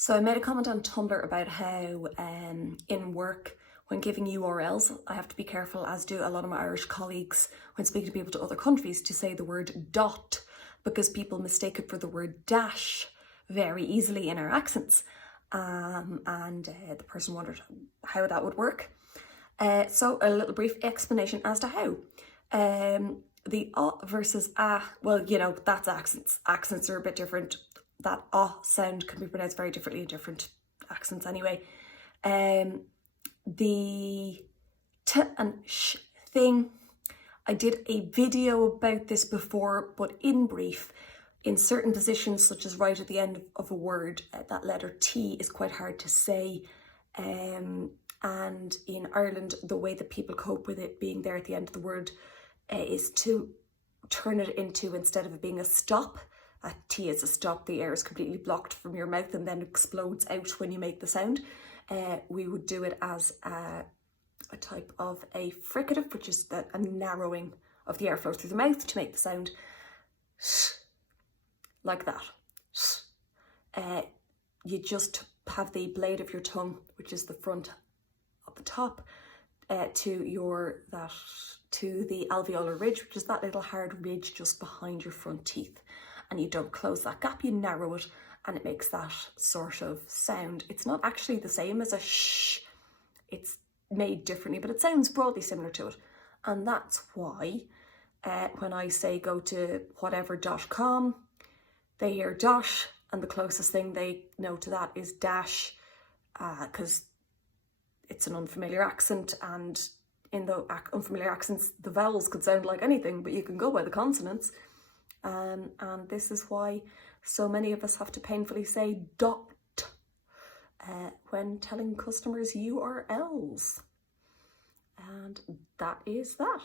So I made a comment on Tumblr about how in work, when giving URLs, I have to be careful, as do a lot of my Irish colleagues, when speaking to people to other countries, to say the word dot, because people mistake it for the word dash very easily in our accents. The person wondered how that would work. So a little brief explanation as to how. The versus well, that's accents. Accents are a bit different. That sound can be pronounced very differently in different accents anyway. The t and sh thing, I did a video about this before, but in brief, in certain positions, such as right at the end of a word, that letter T is quite hard to say. And in Ireland, the way that people cope with it being there at the end of the word is to turn it into, instead of it being a stop, a T is a stop, the air is completely blocked from your mouth and then explodes out when you make the sound. We would do it as a type of a fricative, which is a narrowing of the airflow through the mouth to make the sound like that. You just have the blade of your tongue, which is the front of the top, to the alveolar ridge, which is that little hard ridge just behind your front teeth. And you don't close that gap, you narrow it, and it makes that sort of sound. It's not actually the same as a shh, it's made differently, but it sounds broadly similar to it. And that's why when I say go to whatever.com, they hear dot, and the closest thing they know to that is dash, because it's an unfamiliar accent, and in the unfamiliar accents, the vowels could sound like anything, but you can go by the consonants. And this is why so many of us have to painfully say dot when telling customers URLs. And that is that.